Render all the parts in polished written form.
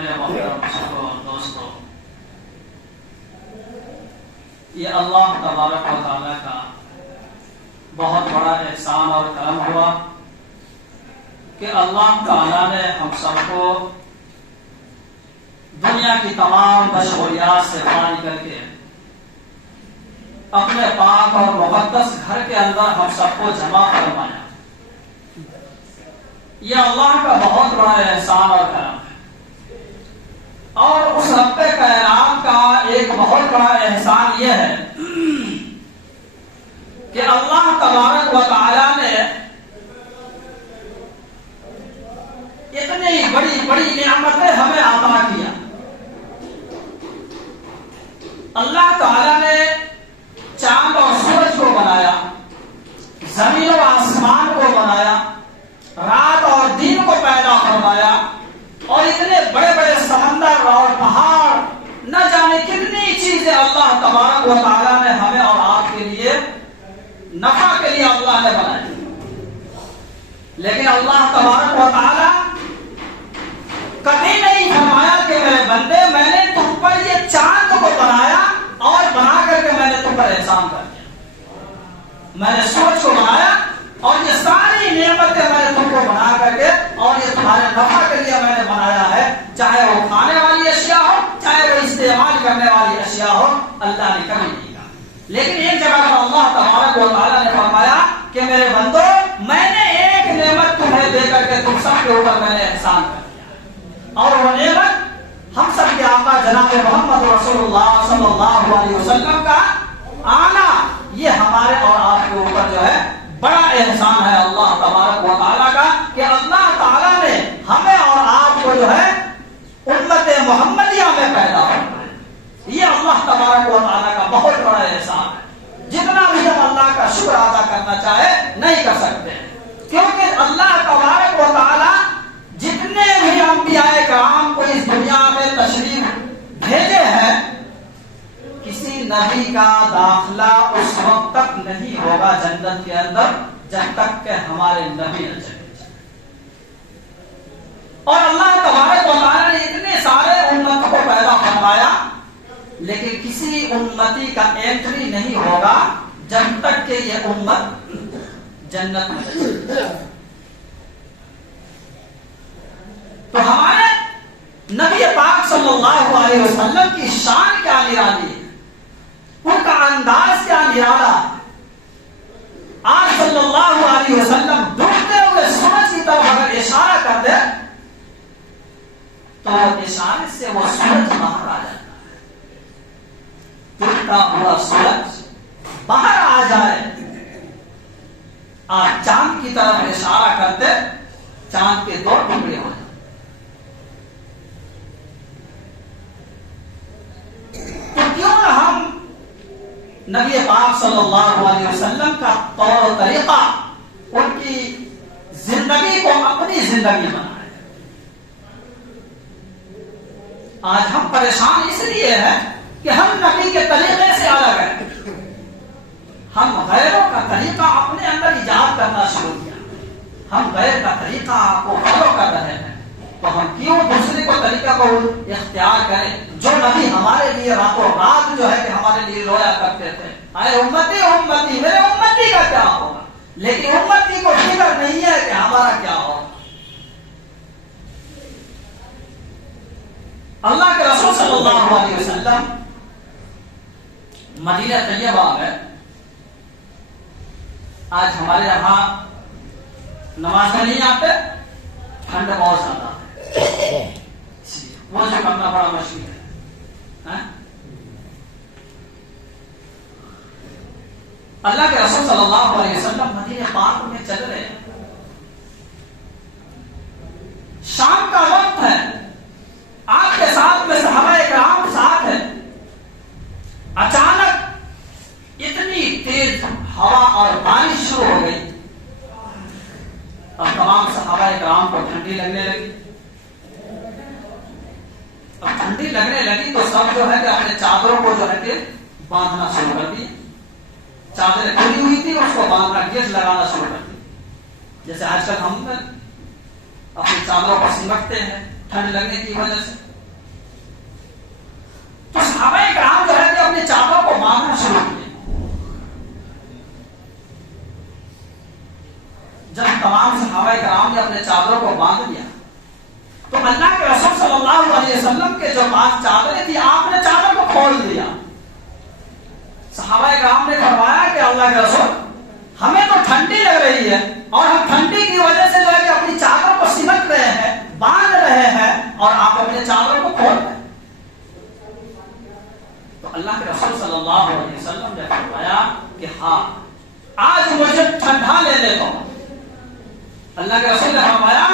میرے محترم اور دوستوں، یہ اللہ تبارک و تعالیٰ کا بہت بڑا احسان اور کرم ہوا کہ اللہ تعالیٰ نے ہم سب کو دنیا کی تمام مشغولیات سے فارغ کر کے اپنے پاک اور مقدس گھر کے اندر ہم سب کو جمع فرمایا۔ یہ اللہ کا بہت بڑا احسان اور کرم ہے، اور اس رب کائنات کا ایک بہت بڑا احسان یہ ہے کہ اللہ تبارک و تعالیٰ نے اتنی بڑی بڑی نعمتیں ہمیں عطا کیا۔ اللہ تعالیٰ نے چاند اور سورج کو بنایا، زمین و آسمان کو بنایا، رات اور دن کو پیدا فرمایا، اور اتنے بڑے بڑے سمندر اور پہاڑ، نہ جانے کتنی چیزیں اللہ تبارک و تعالیٰ نے ہمیں اور آپ کے لیے نفع کے لیے اللہ نے بنائی۔ لیکن اللہ تبارک و تعالیٰ کبھی نہیں فرمایا کہ میرے بندے میں نے تم پر یہ چاند کو بنایا اور بنا کر کے میں نے تم پر احسان کر دیا، میں نے سورج کو بنایا اور یہ ساری نعمتیں میں نے تم کو بنا کر کے اور یہ تمہارے نفع کے لیے میں نے بنایا ہے، چاہے وہ کھانے والی اشیاء ہو چاہے وہ استعمال کرنے والی اشیاء ہو، اللہ نے کبھی نہیں کہا۔ لیکن ایک جگہ پر اللہ تبارک و تعالیٰ نے فرمایا کہ میرے بندو میں نے ایک نعمت تمہیں دے کر کے تم سب کے اوپر میں نے احسان کر دیا، اور وہ نعمت ہم سب کے آقا جناب محمد رسول اللہ صلی اللہ علیہ وسلم کا آنا، یہ ہمارے اور آپ کے اوپر جو ہے بڑا احسان ہے اللہ تبارک و تعالیٰ کا، کہ اللہ تعالیٰ نے ہمیں اور آپ کو جو ہے امت محمدیہ میں پیدا کرنا ہے۔ یہ اللہ تبارک و تعالیٰ کا بہت بڑا احسان ہے، جتنا بھی ہم اللہ کا شکر ادا کرنا چاہے نہیں کر سکتے، کیونکہ اللہ تبارک و تعالیٰ جتنے بھی انبیاء کرام کو اس دنیا میں تشریف بھیجے ہیں، کسی نبی کا داخلہ اس وقت تک نہیں ہوگا جنت کے اندر جب تک کہ ہمارے نبی نہ چلے جائیں۔ اور اللہ تبارک و تعالیٰ نے اتنے سارے امت کو پیدا فرمایا، لیکن کسی امتی کا انٹری نہیں ہوگا جب تک کہ یہ امت جنت میں چلے۔ تو ہمارے نبی پاک صلی اللہ علیہ وسلم کی شان کیا نرالی ہے، ان کا انداز کیا نرالا ہے۔ آج صلی اللہ علیہ وسلم ڈوبتے ہوئے سورج کی طرف اگر اشارہ کر دے تو اشارے سے وہ سورج باہر آ جاتا ہے، ڈوبتا ہوا سورج باہر آ جائے۔ آج چاند کی طرف اشارہ کرتے چاند کے دو ٹکڑے ہو جائیں۔ تو کیوں نہ ہم نبی پاک صلی اللہ علیہ وسلم کا طور و طریقہ، ان کی زندگی کو اپنی زندگی بنائیں۔ آج ہم پریشان اس لیے ہیں کہ ہم نبی کے طریقے سے الگ ہیں، ہم غیروں کا طریقہ اپنے اندر ایجاد کرنا شروع کیا، ہم غیر کا طریقہ کو فالو کر رہے ہیں، تو ہم کیوں دوسرے کو طریقہ کو اختیار کریں؟ جو نبی ہمارے لیے راتوں رات جو ہے کہ ہمارے لیے رویا کرتے تھے، اے امتی امتی، میرے امتی کا کیا ہوگا، لیکن امتی کو فکر نہیں ہے کہ ہمارا کیا ہوگا۔ اللہ کے رسول صلی اللہ علیہ وسلم مدینہ طیبہ میں، آج ہمارے یہاں نماز میں نہیں آتے، ٹھنڈ بہت زیادہ ہے، وہ جو کرنا بڑا مشکل ہے۔ اللہ کے رسول صلی اللہ علیہ وسلم مدینہ پاک میں چل رہے ہیں، شام کا وقت ہے، آپ کے ساتھ میں صحابہ کرام ساتھ ہیں، اچانک اتنی تیز ہوا اور بارش شروع ہو گئی، اور تمام صحابہ کرام کو ٹھنڈی لگنے لگی۔ اب ٹھنڈی لگنے لگی تو سب جو ہے کہ اپنے چادروں کو جو ہے کہ باندھنا شروع کر دی، چادریں کھلی ہوئی تھی اس کو باندھنا، گیٹ لگانا شروع کر دی۔ جیسے آج کل ہم اپنی چادروں پر سمٹتے ہیں ٹھنڈ لگنے کی وجہ سے، صحابہ کرام جو ہے کہ اپنے چادروں کو باندھنا شروع کیا. جب تمام صحابہ کرام نے اپنے چادروں کو باندھ لیا تو اللہ کے رسول صلی اللہ علیہ وسلم کے جو پاس چادریں تھی آپ نے چادر کو کھول دیا. صحابہ کرام نے فرمایا کہ اللہ کے رسول ہمیں تو ٹھنڈی لگ رہی ہے اور ہم ٹھنڈی کی وجہ سے جو ہے کہ اپنی چادر کو سمٹ رہے ہیں, باندھ رہے ہیں, اور آپ اپنے چادر کو کھول رہے ہیں. تو اللہ کے رسول صلی اللہ علیہ وسلم نے فرمایا کہ ہاں آج مجھے ٹھنڈا لے لیتا ہوں. اللہ کے رسول نے فرمایا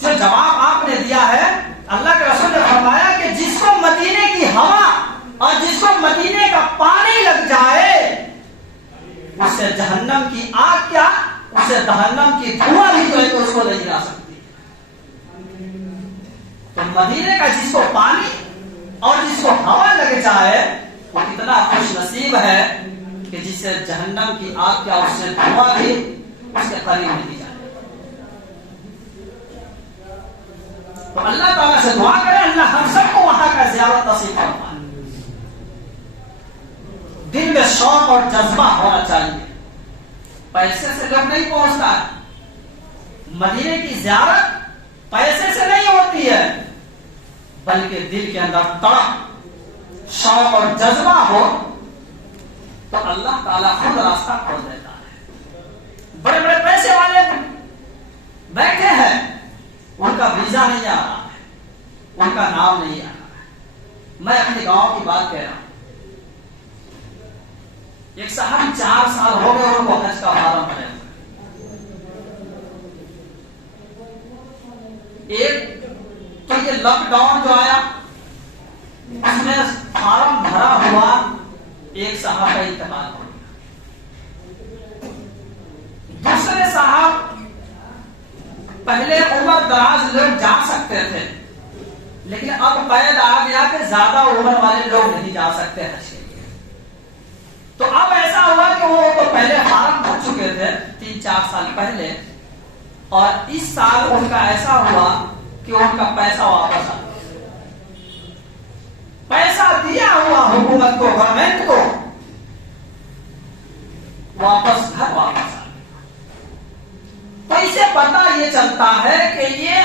جو جواب آپ نے دیا ہے, اللہ کے رسول نے فرمایا کہ جس کو مدینے کی ہوا اور جس کو مدینے کا پانی لگ جائے اسے جہنم کی آگ کیا, اسے جہنم کی دھواں بھی جو ہے تو اس کو نہیں آ سکتی. تو مدینے کا جس کو پانی اور جس کو ہوا لگ جائے وہ کتنا خوش نصیب ہے کہ جسے جہنم کی آگ کیا اس سے دھواں بھی اس کے قریب نہیں جائے. تو اللہ تعالیٰ سے دعا کرے اللہ ہم سب کو وہاں کا زیارت نصیب فرمائے. دل میں شوق اور جذبہ ہونا چاہیے. پیسے سے لوگ نہیں پہنچتا ہے. مدینے کی زیارت پیسے سے نہیں ہوتی ہے بلکہ دل کے اندر تڑپ شوق اور جذبہ ہو تو اللہ تعالیٰ خود راستہ کھول دیتا ہے. بڑے بڑے پیسے والے بیٹھے ہیں, ان کا ویزا نہیں آ رہا ہے, ان کا نام نہیں آ رہا ہے. میں اپنے گاؤں کی بات کہہ رہا ہوں. ایک صاحب 4 سال ہو گئے ان کو حج کا فارم بھرے. ایک تو یہ لاک ڈاؤن جو آیا اس میں فارم بھرا ہوا ایک صاحب کا انتقال ہو گیا. دوسرے صاحب پہلے عمر دراز لوگ جا سکتے تھے لیکن اب قید آ گیا کہ زیادہ عمر والے لوگ نہیں جا سکتے حج کے لیے. تو اب ایسا ہوا کہ وہ تو پہلے فارم بھر چکے تھے 3-4 سال پہلے, اور اس سال ان کا ایسا ہوا کہ ان کا پیسہ واپس آ گیا. پیسہ دیا ہوا حکومت کو, گورنمنٹ کو, واپس گھر واپس آ. تو اسے پتہ یہ چلتا ہے کہ یہ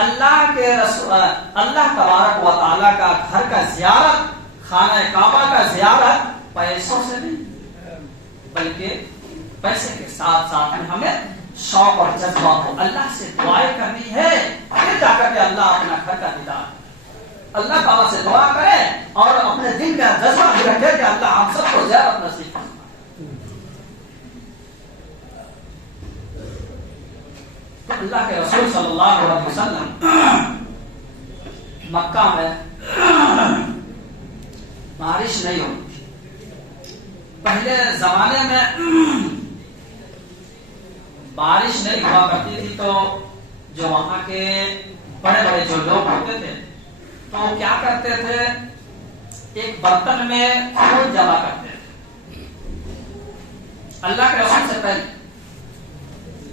اللہ کے رسول اللہ تبارک و تعالیٰ کا گھر کا زیارت, خانہ کعبہ کا زیارت پیسوں سے نہیں بلکہ پیسے کے ساتھ ساتھ میں ہمیں شوق اور جذبہ ہو. اللہ سے دعائیں کرنی ہے پھر جا کر کے اللہ اپنا گھر کا دیدار. اللہ تعالیٰ سے دعا کرے اور اپنے دل کا جذبہ بھی رکھے کہ اللہ ہم سب کو زیارت نصیب فرمائے. اللہ کے رسول صلی اللہ علیہ وسلم مکہ میں بارش نہیں ہوتی تھی. پہلے زمانے میں بارش نہیں ہوا کرتی تھی تو جو وہاں کے بڑے بڑے جو لوگ ہوتے تھے تو وہ کیا کرتے تھے, ایک برتن میں خون جمع کرتے تھے. اللہ کے رسول سے پہلے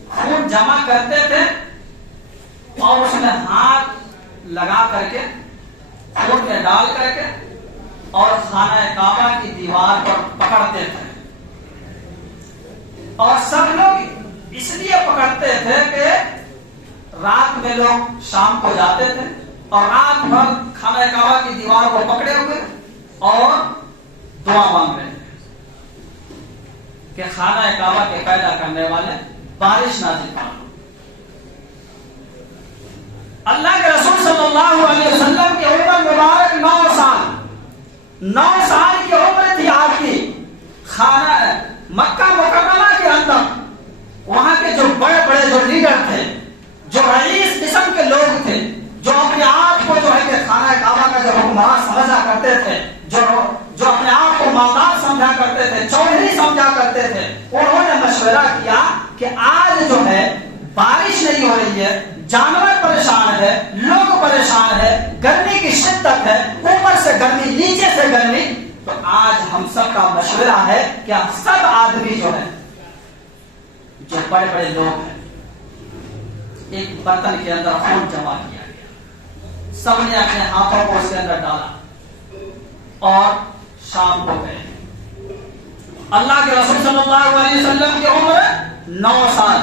خون جمع کرتے تھے اور اس میں ہاتھ لگا کر کے خون میں ڈال کر کے اور خانہ کعبہ کی دیوار پر پکڑتے تھے. اور سب لوگ اس لیے پکڑتے تھے کہ رات میں لوگ شام کو جاتے تھے اور رات بھر خانہ کعبہ کی دیوار کو پکڑے ہوئے اور دعا مانگ رہے تھے کہ خانہ کعبہ کے پیدا کرنے والے بارش نازل فرما. اللہ کے رسول صلی اللہ علیہ وسلم کی عمر مبارک 9 سال کی عمر تھی آپ کی. خانہ مکہ مکرمہ کے اندر وہاں کے جو بڑے بڑے جو لیڈر تھے, جو رئیس قسم کے لوگ تھے, جو اپنے آپ کو جو ہے کہ خانہ کعبہ کا جو حکمران سمجھا کرتے تھے, جو اپنے آپ کو مالدار سمجھا کرتے تھے, چودھری سمجھا کرتے تھے, انہوں نے مشورہ کیا کہ آج جو ہے بارش نہیں ہو رہی ہے, جانور پریشان ہے, لوگ پریشان ہے, گرمی کی شدت ہے, اوپر سے گرمی نیچے سے گرمی, تو آج ہم سب کا مشورہ ہے کہ ہم سب آدمی جو ہے جو بڑے بڑے لوگ ہیں ایک برتن کے اندر خون جمع کیا گیا, سب نے اپنے ہاتھوں کو اس کے اندر ڈالا اور شام کو گئے. اللہ کے رسول صلی اللہ علیہ وسلم کی عمر 9 سال.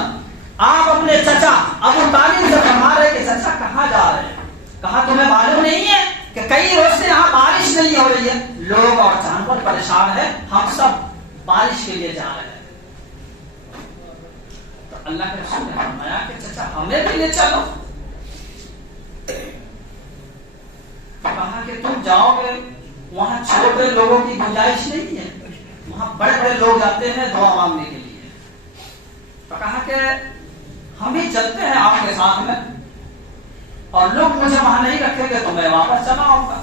آپ اپنے چچا ابو طالب سے فرما رہے کہ چچا کہاں جا رہے ہیں؟ کہا تمہیں معلوم نہیں ہے کہ کئی روز سے یہاں بارش نہیں ہو رہی ہے, لوگ اور جانور پریشان ہیں, ہم سب بارش کے لیے جا رہے ہیں. تو اللہ کے رسول نے فرمایا کہ چچا ہمیں بھی لے چلو. کہا کہ تم جاؤ گے وہاں چھوٹے لوگوں کی گنجائش نہیں ہے, وہاں بڑے بڑے لوگ جاتے ہیں دعا مانگنے کے لیے. تو کہا کہ ہم بھی چلتے ہیں آپ کے ساتھ میں, اور لوگ مجھے وہاں نہیں رکھیں گے تو میں واپس چلا آؤں گا.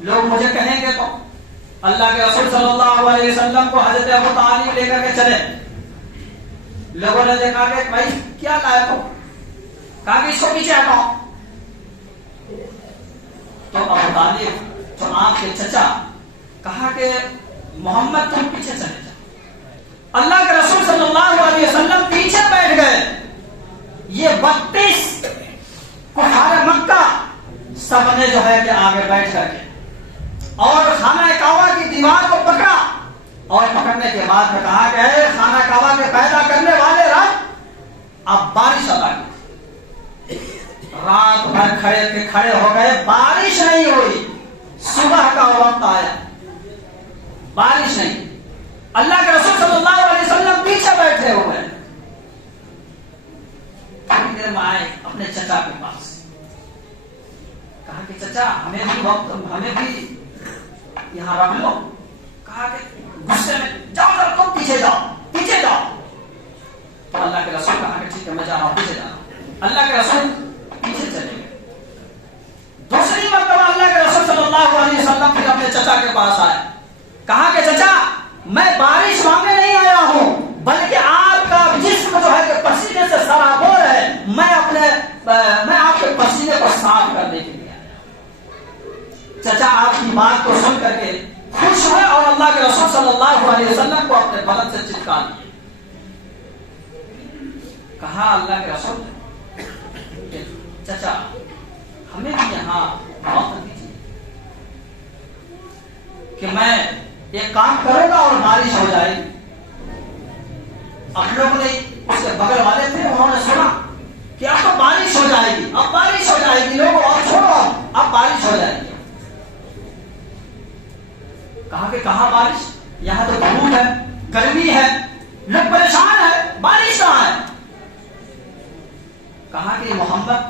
لوگ مجھے کہیں گے تو. اللہ کے رسول صلی اللہ علیہ وسلم کو حضرت ابو طالب لے کر کے چلے. لوگوں نے دیکھا کہ بھائی کیا لائے ہو؟ کہا کہ اس کو پیچھے ہٹاؤ. تو ابو طالب جو آپ کے چچا, کہا کہ محمد تم پیچھے چلے جاؤ. اللہ کے رسول صلی اللہ علیہ وسلم پیچھے بیٹھ گئے. یہ 32 کفار مکہ سب نے جو ہے کہ آگے بیٹھ کر کے اور خانہ کعبہ کی دیوار کو پکڑا, اور پکڑنے کے بعد میں کہا کہ اے خانہ کعبہ کے پیدا کرنے والے رب, اب بارش ادا کی. رات بھر کھڑے ہو گئے, بارش نہیں ہوئی. صبح کا وقت آیا, بارش نہیں. اللہ کے رسول صلی اللہ علیہ وسلم پیچھے بیٹھے ہوئے. تھوڑی دیر میں آئے اپنے چچا کے پاس. کہا کہ چچا ہمیں بھی یہاں رکھ لو. کہا کہ غصے میں جاؤ ذرا تم پیچھے جاؤ. تو اللہ کے رسول کہا کہ ٹھیک ہے میں جا رہا ہوں, پیچھے جا رہا ہوں. اللہ کے رسول پیچھے چلے گئے. دوسری مرتبہ اللہ کے رسول صلی اللہ علیہ وسلم پھر اپنے چچا کے پاس آئے. کہا کہ چچا میں بارش مانگنے نہیں آیا ہوں, بلکہ آپ کا جسم جو ہے کہ پسینے سے سرابور ہے, میں آپ کے پسینے کو صاف کرنے کے لیے آیا ہوں. چچا آپ کی بات کو سن کر کے خوش ہوئے اور اللہ کے رسول صلی اللہ علیہ وسلم کو اپنے بدن سے چپکا لیے. کہا اللہ کے رسول کہ چچا ہمیں بھی یہاں موقع دیجیے کہ میں ایک کام کروں گا اور بارش ہو جائے گی. اب لوگ نے اس کے بغل والے تھے, انہوں نے سنا کہ اب تو بارش ہو جائے گی, اب بارش ہو جائے گی, لوگوں اور چھوڑو اب بارش ہو جائے گی. کہا کہ کہاں بارش؟ یہاں تو دھوپ ہے, گرمی ہے, لوگ پریشان ہے, بارش کہاں ہے؟ کہا کہ محمد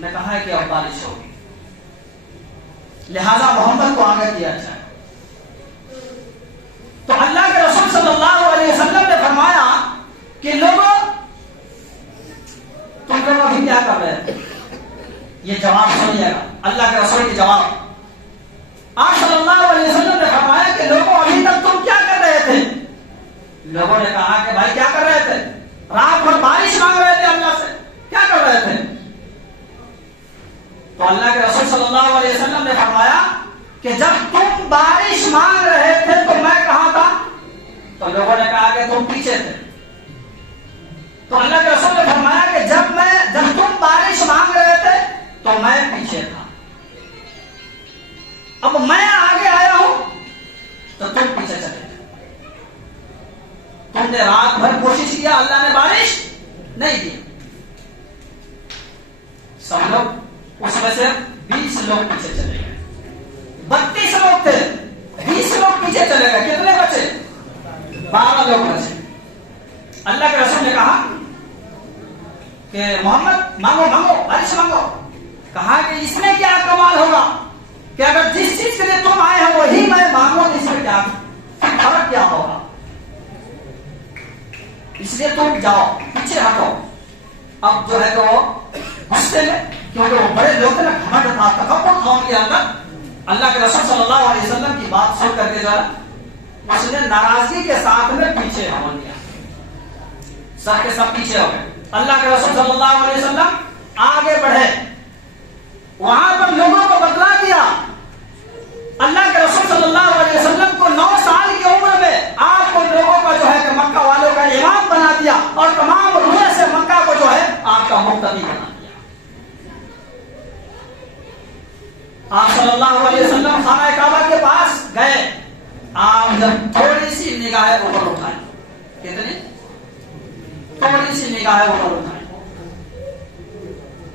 نے کہا ہے کہ اب بارش ہوگی, لہذا محمد کو آگے کیا جائے. تو اللہ کے رسول صلی اللہ علیہ وسلم نے فرمایا کہ لوگوں تم لوگ ابھی کیا کر رہے ہیں؟ یہ جواب سنیے گا, اللہ کے رسول کی جواب. آپ صلی اللہ علیہ وسلم نے فرمایا کہ لوگوں ابھی تک تم کیا کر رہے تھے؟ لوگوں نے کہا کہ بھائی کیا کر رہے تھے؟ رات بھر بارش مانگ رہے تھے اللہ سے, کیا کر رہے تھے؟ تو اللہ کے رسول صلی اللہ علیہ وسلم نے فرمایا کہ جب تم بارش مانگ رہے تھے تو میں کہاں تھا؟ تو لوگوں نے کہا کہ تم پیچھے تھے. تو اللہ کے رسول نے فرمایا کہ جب تم بارش مانگ رہے تھے تو میں پیچھے تھا, اب میں آگے آیا ہوں تو تم پیچھے چلے گئے. تم نے رات بھر کوشش کیا, اللہ نے بارش نہیں دی. سب لوگ اس میں سے 20 لوگ پیچھے چلے گئے. 32 لوگ تھے, 20 لوگ پیچھے چلے گئے. کتنے بچے؟ 12 لوگ بچے. اللہ کے رسول نے کہا کہ محمد مانگو بارش مانگو. کہا کہ اس میں کیا کمال ہوگا کہ اگر جس چیز کے لیے تم آئے ہو وہی میں مانگوں تو اس میں کیا فرق کیا ہوگا؟ اس لیے تم جاؤ, پیچھے ہٹو. اب جو ہے تو غصے میں, کیونکہ وہ بڑے لوگ تھے نا, گھمنڈ تھا, تکبر تھا ان کے اندر. اللہ کے رسول صلی اللہ علیہ وسلم کی بات سن کر کے جو ہے اس نے ناراضگی کے ساتھ میں پیچھے ہو لیا. سب کے سب پیچھے ہو گئے. اللہ کے رسول صلی اللہ علیہ وسلم آگے بڑھے, وہاں پر لوگوں کو بتلا دیا. اللہ کے رسول صلی اللہ علیہ وسلم کو 9 سال کی عمر میں آپ کو لوگوں کا جو ہے کہ مکہ والوں کا امام بنا دیا, اور تمام روئے سے مکہ کو جو ہے آپ کا مقتدی بنا دیا. آپ صلی اللہ علیہ وسلم خانہ کعبہ کے پاس گئے، آپ جب تھوڑی سی نگاہیں اوپر اٹھائیں، کتنی تھوڑی سی نگاہیں اوپر اٹھائیں،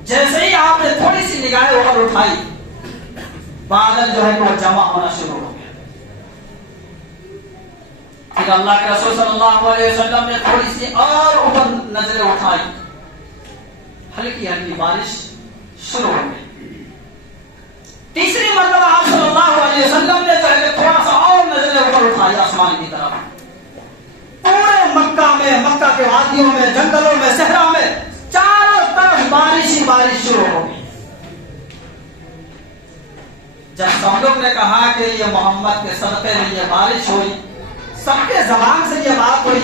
جیسے ہی آپ نے تھوڑی سی نگاہیں اوپر اٹھائی، بادل جو ہے وہ جمع ہونا شروع ہو گیا۔ پھر اللہ کے رسول صلی اللہ علیہ وسلم نے تھوڑی سی اور اوپر نظریں اٹھائی، ہلکی ہلکی بارش شروع ہو گئی۔ تیسری مرتبہ آپ صلی اللہ علیہ وسلم نے پہلے تھوڑا سا اور نظریں اوپر اٹھائی آسمان کی طرف، پورے مکہ میں، مکہ کے وادیوں میں، جنگلوں میں، صحرا میں چاروں طرف بارش ہی بارش شروع ہو گئی۔ جب سب لوگ نے کہا کہ یہ محمد کے صدقے میں یہ بارش ہوئی، سب کے زبان سے یہ بات ہوئی،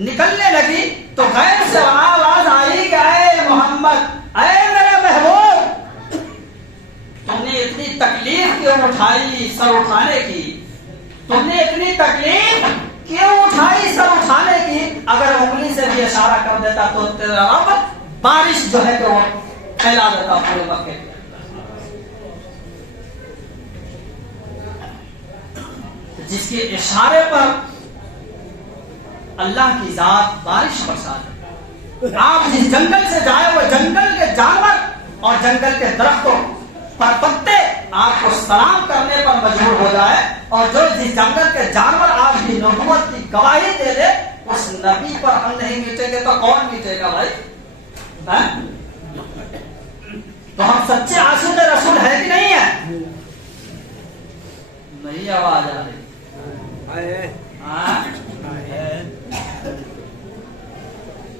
نکلنے لگی، تو غیر سے آواز آئی کہ اے محمد، اے میرے محبوب، تم نے اتنی تکلیف کیوں اٹھائی سر اٹھانے کی؟ تم نے اتنی تکلیف کیوں اٹھائی سر اٹھانے کی؟ اگر انگلی سے بھی اشارہ کر دیتا تو تیرا رب بارش جو ہے کہ وہ پھیلا دیتا پورے مکے میں۔ جس کے اشارے پر اللہ کی ذات بارش برسا دے۔ آپ جس جنگل سے جائے وہ جنگل کے جانور اور جنگل کے درختوں پر پتے آپ کو سلام کرنے پر مجبور ہو جائے، اور جو جس جنگل کے جانور آپ کی نبوت کی گواہی دے دے، اس نبی پر ہم نہیں میٹیں گے تو کون میٹے گا بھائی؟ تو ہم سچے عاشق رسول ہے کہ نہیں ہے؟ نہیں آواز آ رہی؟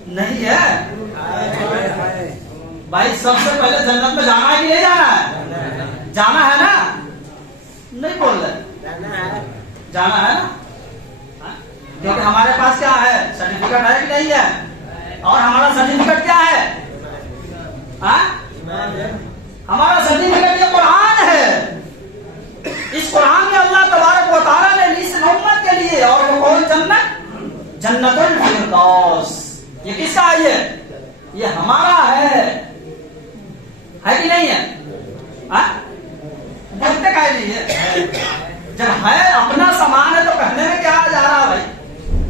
نہیں ہے بھائی؟ سب سے پہلے جنت میں جانا ہے کہ نہیں جانا ہے؟ جانا ہے نا؟ نہیں بول رہے؟ جانا ہے نا؟ کیونکہ ہمارے پاس کیا ہے؟ سرٹیفکیٹ ہے کہ نہیں ہے؟ اور ہمارا سرٹیفکیٹ کیا ہے؟ ہمارا سرٹیفکیٹ یہ قرآن ہے۔ اس قرآن میں اللہ تبارک و تعالیٰ نے اس امت کے لیے، اور وہ کون؟ جنت، جنت الفردوس۔ یہ کس کا ہے؟ یہ ہمارا ہے کہ نہیں ہے؟ بولتے کا نہیں ہے؟ جب ہے اپنا سامان ہے تو کہنے میں کیا جا رہا ہے بھائی؟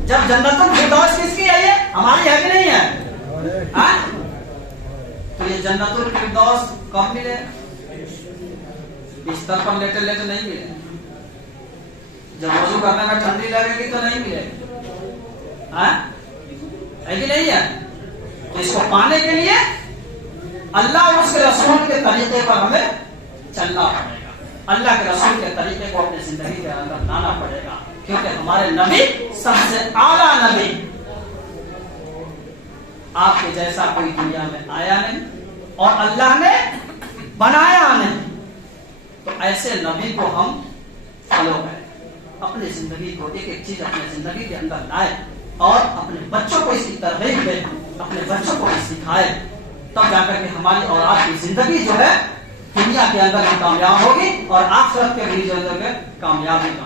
جب جنت الفردوس کس کی ہے؟ یہ ہماری ہے کہ نہیں ہے؟ تو یہ جنت الفردوس کب ملے؟ بستر پر لیٹے لیٹے نہیں ملے، جب وضو کرنے میں ٹھنڈی لگے گی تو نہیں ملے، ہے کہ نہیں ہے؟ تو اس کو پانے کے لیے اللہ اور اس کے رسول کے طریقے پر ہمیں چلنا پڑے گا، اللہ کے رسول کے طریقے کو اپنی زندگی کے اندر لانا پڑے گا، کیونکہ ہمارے نبی سب سے اعلیٰ نبی، آپ کے جیسا کوئی دنیا میں آیا نہیں اور اللہ نے بنایا نہیں۔ تو ایسے نبی کو ہم فالو کریں، اپنی زندگی کو ایک ایک چیز اپنے زندگی کے اندر لائے، اور اپنے بچوں کو اس کی ترغیب دیں، اپنے بچوں کو سکھائے، تب جا کر کے ہماری اور آپ کی زندگی جو ہے دنیا کے اندر بھی کامیاب ہوگی اور آخرت کے بھی جو اندر کامیاب ہوگی۔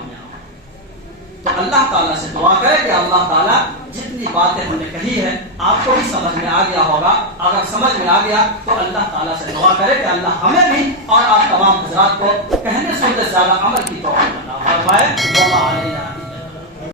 تو اللہ تعالیٰ سے دعا کرے کہ اللہ تعالیٰ جتنی باتیں ہم نے کہی ہے آپ کو بھی سمجھ میں آ گیا ہوگا، اگر سمجھ میں آ گیا تو اللہ تعالیٰ سے دعا کرے کہ اللہ ہمیں بھی اور آپ تمام حضرات کو کہنے سننے سے زیادہ عمل کی توفیق عطا فرمائے۔